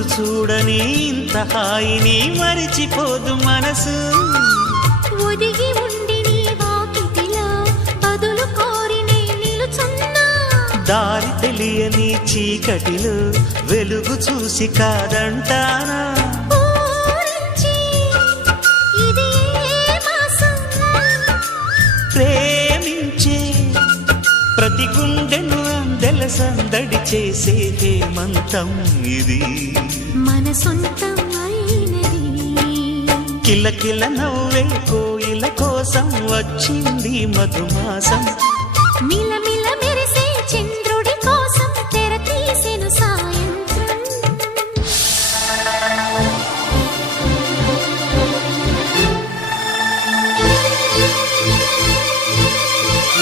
రోజు చూడని ఇంత హాయిని మరిచిపోదు మనసు. ఒదిగి ఉండి నీ వాకిటిలో బదులు కోరి నే నిలుచున్నా. దారి తెలియని చీకటిలో వెలుగు చూసి కాదంటానా. ఊరించి ఇది ఏ మాసం? ప్రేమించే ప్రతి గుండెను అందెల సందడి చేసే హేమంతం ఇది. మన సొంతం అయినది. కిలకిల నవ్వే కోయిల కోసం వచ్చింది మధుమాసం.